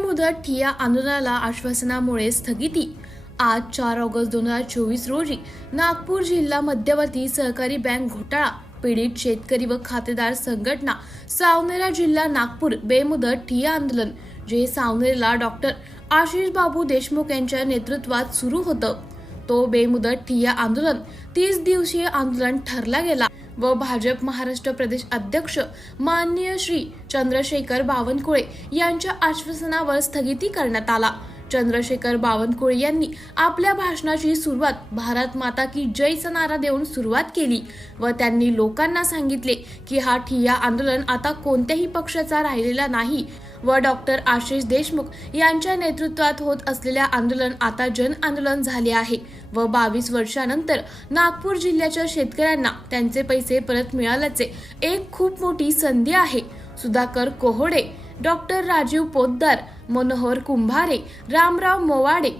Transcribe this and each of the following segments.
बेमुदत ठिय्या आंदोलनाला आश्वासनामुळे स्थगिती। आज 4 ऑगस्ट 2024 रोजी नागपूर जिल्हा मध्यवर्ती सहकारी बँक घोटाळा पीडित शेतकरी व खातेदार संघटना सावनेर जिल्हा नागपूर बेमुदत ठिय्या आंदोलन जे सावनेरला डॉक्टर आशिष बाबू देशमुख यांच्या नेतृत्वात सुरू होतं। तो बेमुदत ठिय्या आंदोलन 30 दिवसीय आंदोलन ठरला गेला व भाजप महाराष्ट्र प्रदेश अध्यक्ष माननीय श्री चंद्रशेखर बावनकुळे यांच्या आश्वासनावर स्थगिती करण्यात आला। चंद्रशेखर बावनकुळे यांनी आपल्या भाषणाची सुरुवात भारत माता की जयचा नारा देऊन सुरुवात केली व त्यांनी लोकांना सांगितले की हा ठिय्या आंदोलन आता कोणत्याही पक्षाचा राहिलेला नाही व डॉक्टर आशिष देशमुख यांच्या नेतृत्वात होत असलेल्या आंदोलन आता जन आंदोलन झाले आहे व 22 वर्षानंतर नागपूर जिल्ह्याच्या शेतकऱ्यांना त्यांचे पैसे परत मिळाल्याचे एक खूप मोठी संधी आहे। सुधाकर कोहोडे, डॉक्टर राजीव पोद्दार, मनोहर कुंभारे, रामराव मोवाडे,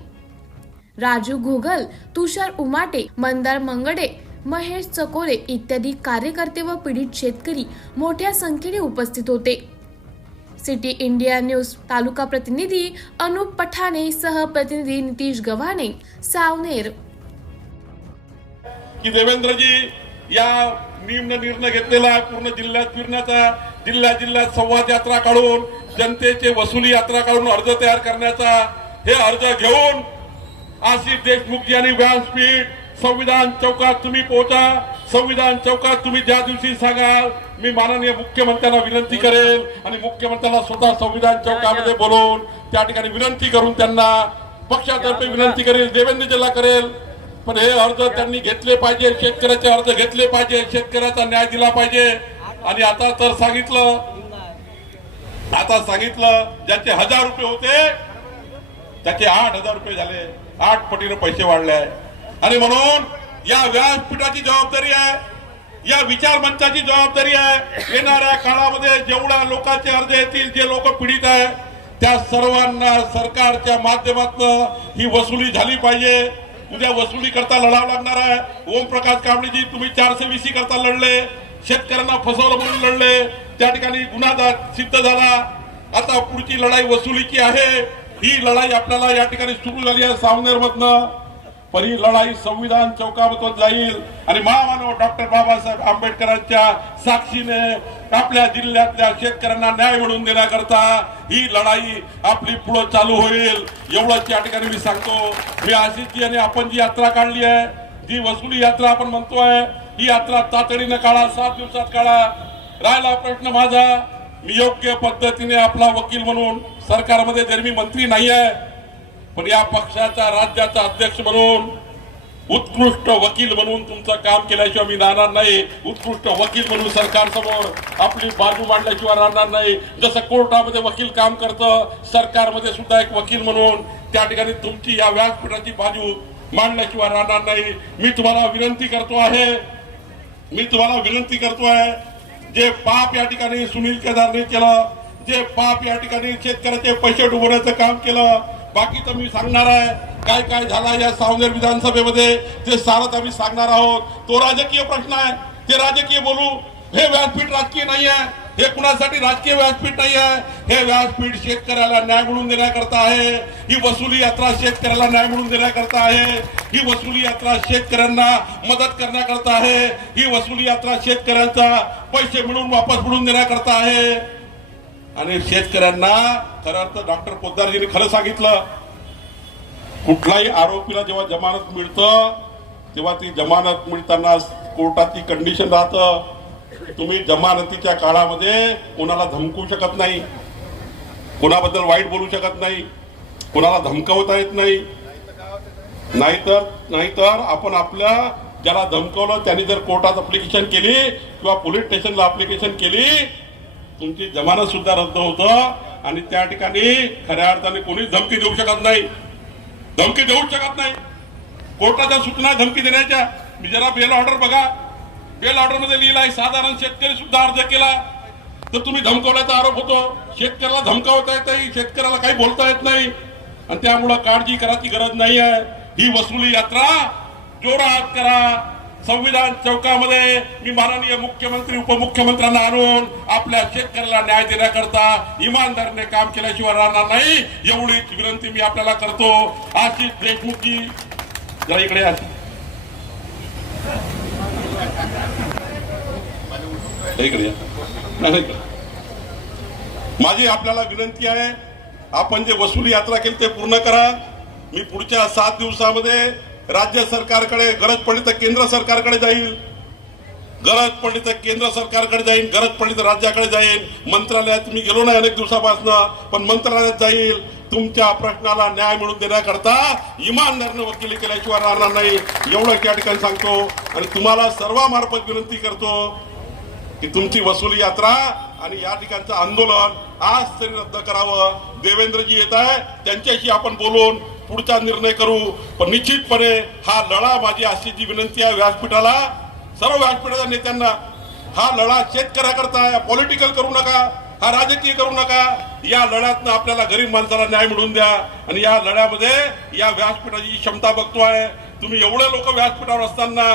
राजू घोगल, तुषार उमाटे, मंदार मंगडे, महेश चकोरे इत्यादी कार्यकर्ते व पीडित शेतकरी मोठ्या संख्येने उपस्थित होते। सिटी इंडिया न्यूज तालुका प्रतिनिधी अनुप पठाणे सह प्रतिनिधी नितीश गव्हाणे, सावनेर। की देवेंद्रजी या निर्णय घेतलेला आहे पूर्ण जिल्ह्यात फिरण्याचा, जिल्ह्यात संवाद यात्रा काढून जनतेचे वसुली यात्रा काढून अर्ज तयार करण्याचा। हे अर्ज घेऊन आशिष देशमुख यांनी व्यासपीठ संविधान चौकात तुम्ही पोहोचा। संविधान चौकात तुम्ही ज्या दिवशी सांगाल मी माननीय मुख्यमंत्र्यांना विनंती करेल आणि मुख्यमंत्र्यांना स्वतः संविधान चौकामध्ये बोलवून त्या ठिकाणी विनंती करून त्यांना पक्षातर्फे विनंती करेल, देवेंद्रजीला करेल। पण हे अर्ज त्यांनी घेतले पाहिजे, शेतकऱ्याचे अर्ज घेतले पाहिजे, शेतकऱ्याचा न्याय दिला पाहिजे। आणि आता तर सांगितलं ज्याचे 1000 रुपये होते त्याचे 8000 रुपये झाले, 8 पटीने पैसे वाढले आहे। आणि म्हणून या व्यासपीठाची जबाबदारी आहे, या विचार मंचाची जबाबदारी आहे। येणाऱ्या काळामध्ये जेवढ्या लोकांचे अर्ज येतील, जे लोक पीडित आहे त्या सर्वांना सरकारच्या माध्यमातून ही वसुली झाली पाहिजे। उद्या वसुली करता लढावं लागणार आहे। ओमप्रकाश कांबळेजी तुम्ही 420 करता लढले, शेतकऱ्यांना फसवलं म्हणून लढले, त्या ठिकाणी गुन्हा सिद्ध झाला। आता पुढची लढाई वसुलीची आहे। ही लढाई आपल्याला या ठिकाणी सुरू झाली आहे सावनेर मधनं, पण ही लढाई संविधान चौकामधून जाईल आणि महामानव डॉक्टर बाबासाहेब आंबेडकरांच्या साक्षीने आपल्या जिल्ह्यातल्या शेतकऱ्यांना न्याय मिळवून देण्याकरता ही लढाई आपली पुढे चालू होईल। एवढंच या ठिकाणी मी सांगतो। मी आशिषजी आणि आपण जी यात्रा काढली आहे, जी वसुली यात्रा आपण म्हणतोय, ही यात्रा तातडीने काढा, 7 दिवसात काढा। राहिला प्रश्न माझा, मी योग्य पद्धतीने आपला वकील म्हणून सरकारमध्ये जर मी मंत्री नाही आहे पण या पक्षाचा राज्याचा अध्यक्ष म्हणून उत्कृष्ट वकील म्हणून तुमचं काम केल्याशिवाय मी राहणार नाही। उत्कृष्ट वकील म्हणून सरकारसमोर आपली बाजू मांडल्याशिवाय राहणार नाही। जसं कोर्टामध्ये वकील काम करतं, सरकारमध्ये सुद्धा एक वकील म्हणून त्या ठिकाणी तुमची या व्यासपीठाची बाजू मांडल्याशिवाय राहणार नाही। मी तुम्हाला विनंती करतो आहे, जे पाप या ठिकाणी सुनील केदारने केलं, जे पाप या ठिकाणी शेतकऱ्याचे पैसे डुबवण्याचं काम केलं, बाकी तर मी सांगणार आहे काय काय झाला या सावनेर विधानसभेमध्ये ते सारच आम्ही सांगणार आहोत। तो राजकीय प्रश्न आहे, ते राजकीय बोलू। हे व्यासपीठ राजकीय नाही आहे, हे कुणासाठी राजकीय व्यासपीठ नाही आहे। हे व्यासपीठ शेतकऱ्याला न्याय मिळवून देण्याकरता आहे। ही वसुली यात्रा शेतकऱ्याला न्याय मिळवून देण्याकरता आहे। ही वसुली यात्रा शेतकऱ्यांना मदत करण्याकरता आहे। ही वसुली यात्रा शेतकऱ्यांचा पैसे मिळवून वापस मिळवून देण्याकरता आहे। आणि शेतकऱ्यांना खरं अर्थ डॉक्टर पोद्दारजींनी खरं सांगितलं, कुठलाही आरोपीला जेव्हा जमानत मिळतं तेव्हा ती जमानत मिळताना कोर्टाची कंडिशन राहतं, तुम्ही जमानतीच्या काळामध्ये कोणाला धमकवू शकत नाही, कोणाबद्दल वाईट बोलू शकत नाही, कोणाला धमकावता येत नाही। नाहीतर आपण आपल्या ज्याला धमकवलं त्यांनी जर कोर्टात अप्लिकेशन केली किंवा पोलीस स्टेशनला अप्लिकेशन केली, तुमची जमानत सुद्धा रद्द होतं आणि त्या ठिकाणी खऱ्या अर्थाने कोणीच धमकी देऊ शकत नाही, धमकी देऊ शकत नाही। कोर्टाच्या सूचना धमकी देण्याच्या, मी जरा बेल ऑर्डर बघा, बेल ऑर्डर मध्ये लिहिलं आहे साधारण शेतकरी सुद्धा अर्ज केला तर तुम्ही धमकावल्याचा आरोप होतो। शेतकऱ्याला धमकावता येत नाही, शेतकऱ्याला काही बोलता येत नाही आणि त्यामुळे काळजी करायची गरज नाही आहे। ही वसुली यात्रा जोरात करा, संविधान चौकामध्ये मी माननीय मुख्यमंत्री उपमुख्यमंत्र्यांना आणून आपल्या शेतकऱ्याला न्याय देण्याकरता इमानदारीने काम केल्याशिवाय राहणार नाही, एवढीच विनंती मी आपल्याला करतो. आशिष देशमुखजी जरा इकडे या. इकडे या. नाही, इकडे. माझी आपल्याला विनंती आहे, आपण जे वसुली यात्रा केली ते पूर्ण करा. मी पुढच्या 7 दिवसामध्ये राज्य सरकारकडे, गरज पडली तर केंद्र सरकारकडे जाईल, गरज पडली तर केंद्र सरकारकडे जाईल, गरज पडली तर राज्याकडे जाईल. मंत्रालयात मी गेलो नाही अनेक दिवसापासून, पण मंत्रालयात जाईल. तुमच्या प्रश्नाला न्याय मिळवून देण्याकरता इमानदारीने वकिली केल्याशिवाय राहणार नाही, एवढं या ठिकाणी सांगतो. आणि तुम्हाला सर्वांमार्फत विनंती करतो की तुमची वसुली यात्रा आणि या ठिकाणचं आंदोलन आज तरी रद्द करावं. देवेंद्रजी येत आहे, त्यांच्याशी आपण बोलून पुढचा निर्णय करू. पण निश्चितपणे हा लढा, माझी अशी विनंती आहे व्यासपीठाला, सर्व व्यासपीठाच्या नेत्यांना, हा लढा शेतकऱ्याकरता आहे. पॉलिटिकल करू नका, हा राजकीय करू नका. या लढ्यातनं आपल्याला गरीब माणसाला न्याय मिळवून द्या. आणि या लढ्यामध्ये या व्यासपीठाची क्षमता बघतोय. तुम्ही एवढे लोक व्यासपीठावर असताना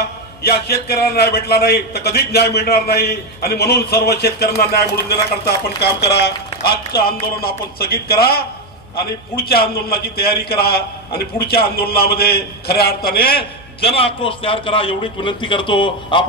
या शेतकऱ्यांना न्याय भेटला नाही तर कधीच न्याय मिळणार नाही. आणि म्हणून सर्व शेतकऱ्यांना न्याय मिळवून देण्याकरता आपण काम करा. आजचं आंदोलन आपण स्थगित करा आणि पुढच्या आंदोलनाची तयारी करा. आणि पुढच्या आंदोलनामध्ये खऱ्या अर्थाने जन आक्रोश तयार करा, एवढीच विनंती करतो. आपण